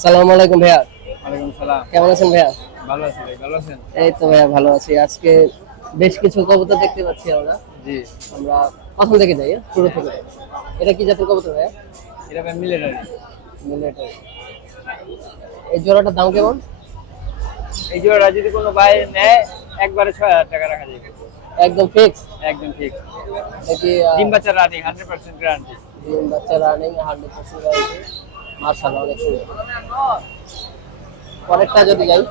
সালাম আলাইকুম ভাইয়া। ওয়ালাইকুম সালাম। কেমন আছেন ভাইয়া? ভালো আছি ভাই ভালো আছেন? এই তো ভাইয়া ভালো আছি। আজকে বেশ কিছু কবুতর দেখতে পাচ্ছি আমরা। জি। আমরা প্রথম থেকে যাই হ্যাঁ? শুরু থেকে। এটা কি জাতের কবুতর ভাইয়া? এটা ভাই মিলিটারি। মিলিটারি। এই জোড়াটার দাম কেমন? এই জোড়া যদি কোনো ভাই নেয় একবারে ছয় হাজার টাকা রাখা যাবে। একদম ফিক্স একদম নাকি ডিম বাচ্চা রানি হান্ড্রেড পার্সেন্ট গ্যারান্টি ডিম বাচ্চা রানিং হান্ড্রেড পার্সেন্ট গ্যারান্টি মার্শাল অনেক সুন্দর। পরেরটা যদি যাই?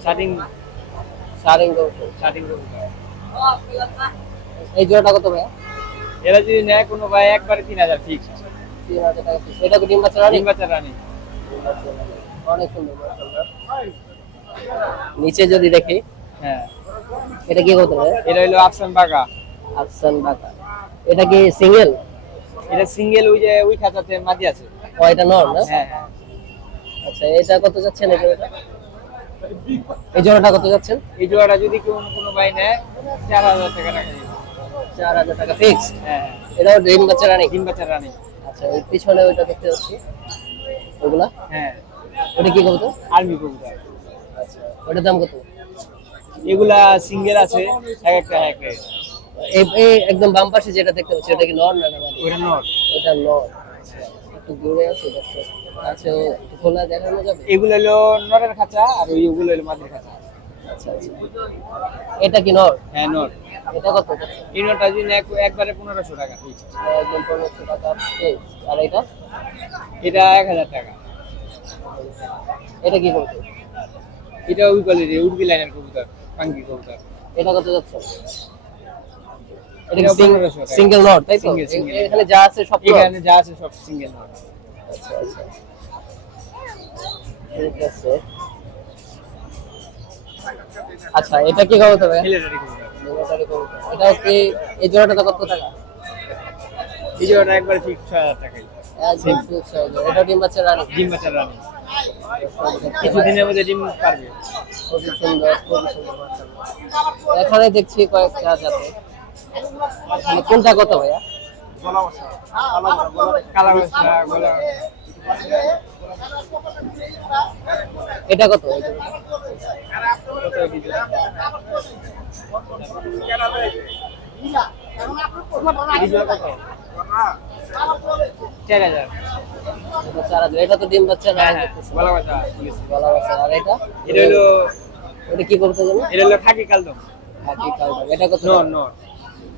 স্টার্টিং কবুতর স্টার্টিং এই জোড়াটা কত ভাইয়া? এরা যদি নেয় কোনো ভাই একবারে তিন হাজার ফিক্স তিন হাজার টাকা ফিক্স এটা কি ডিম বাচ্চা রানিং? ডিম বাচ্চা রানি। অনেক সুন্দর নিচে যদি দেখি হ্যাঁ। এটা কি কবুতর ভাইয়া? এটা হলো আফসান বাগা। আফসান বাকা এটা কি সিঙ্গেল এটা সিঙ্গেল ওই যে ওই খাঁচাতে মাদি আছে। ও এটা নর না? হ্যাঁ হ্যাঁ। আচ্ছা এটা কত যাচ্ছেন এই জোড়াটা? এই জোড়াটা কত যাচ্ছেন? এই জোড়াটা যদি কেউ কোনো ভাই নেয় চার হাজার টাকা রাখা চার হাজার টাকা ফিক্স হ্যাঁ হ্যাঁ। এটাও ডিম বাচ্চা রানিং ডিম বাচ্চা রানি আচ্ছা ওই পিছনে ওইটা দেখতে পাচ্ছি ওগুলা হ্যাঁ। ওটা কি কবুতর? আর্মি কবুতর। আচ্ছা ওটার দাম কত? এগুলা সিঙ্গেল আছে এক একটা এক একদম বাম পাশে যেটা দেখতে পাচ্ছি ওটা কি নর না ওটা নট ওটা নর। একটু দূরে আছে দর্শক আচ্ছা খোলা দেখানো যাবে? এগুলো হলো নরের খাঁচা আর ওই ওগুলো হলো মাদের খাঁচা। আচ্ছা আচ্ছা। এটা কি নর? হ্যাঁ নট এটা কত? এই নটটা যদি একবারে পনেরোশো টাকা একদম পনেরোশো টাকা। আর এটা? এটা এক হাজার টাকা। এটা কি করবে এটা ওই কোয়ালিটি উর্বি লাইনের কবুতর পাঙ্কি কবুতর। এটা কত যাচ্ছে? এটা এটা কি 1500 টাকা। সিঙ্গেল নট তাই তো? এখানে যা আছে সব এখানে যা আছে সব সিঙ্গেল নট আচ্ছা আচ্ছা ঠিক আছে আচ্ছা এটা কি হবে। এটাও কি এই জোড়াটা কত টাকা? এই জোড়াটা একবারে টাকাই এটা ডিম বাচ্চা রানী? ডিম বাচ্চা রানি। কিছুদিনের মধ্যে ডিম পারবে। খুবই সুন্দর খুবই সুন্দর এখানে দেখছি কয়েকটা এখানে কোনটা কত ভাইয়া? কালা এটা কত? চার হাজার চার হাজার। এটা তো ডিম বাচ্চা না। হ্যাঁ হ্যাঁ বাচ্চা গলা বাচ্চা আর এটা? এটা হলো ওটা কি জানো এটা হলো খাকি কালদম। হাতি কালদম। এটা কত?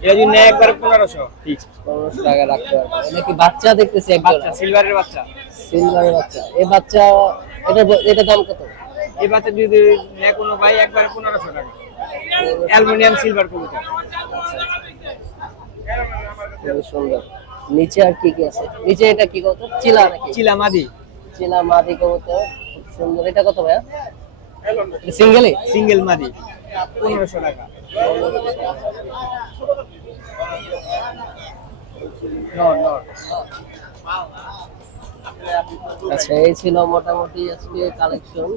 এটা যদি নেয় একবারে পনেরোশো। ফিক্সড পনেরোশো টাকা রাখতে পারবে। এটা কি বাচ্চা দেখতেছি একজন? বাচ্চা সিলভারের বাচ্চা। সিলভারের বাচ্চা। এই বাচ্চা এটা এটা দাম কত? এই বাচ্চা যদি নেয় কোনো ভাই একবারে পনেরোশো টাকা। অ্যালুমিনিয়াম সিলভার কবুতর। সুন্দর। নিচে আর কি কি আছে? নিচে এটা কি কত চিলা নাকি? চিলা মাদি। চিলা মাদি কবুতর খুব সুন্দর। এটা কত ভাইয়া? সিঙ্গেলই সিঙ্গেল মাদি? পনেরোশো টাকা। আচ্ছা এই ছিল মোটামুটি আজকে কালেকশন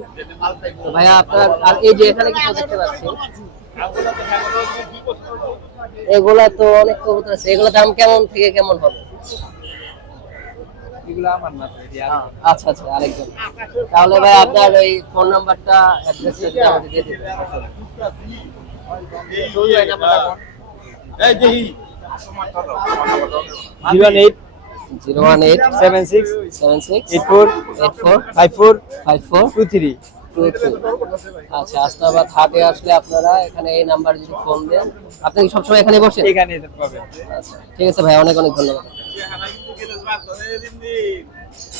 ভাইয়া আপনার আর এই যে এখানে কিছু দেখতে পাচ্ছি এগুলা তো অনেক কবুতর আছে। এগুলো দাম কেমন থেকে কেমন হবে? আচ্ছা আচ্ছা আরেকজন। তাহলে ভাই আপনার ওই ফোন নাম্বারটা অ্যাড্রেসটা দিয়ে দিবেন। Zero eight. Zero one eight. Seven six. Seven six. Eight four. Eight four. Five four. Five four. Two three. Two three. আচ্ছা আসনাবাদ হাটে আসলে আপনারা এখানে এই নাম্বার যদি ফোন দেন আপনি কি সবসময় এখানে বসেন এখানে পাবেন। আচ্ছা ঠিক আছে ভাই অনেক অনেক ধন্যবাদ।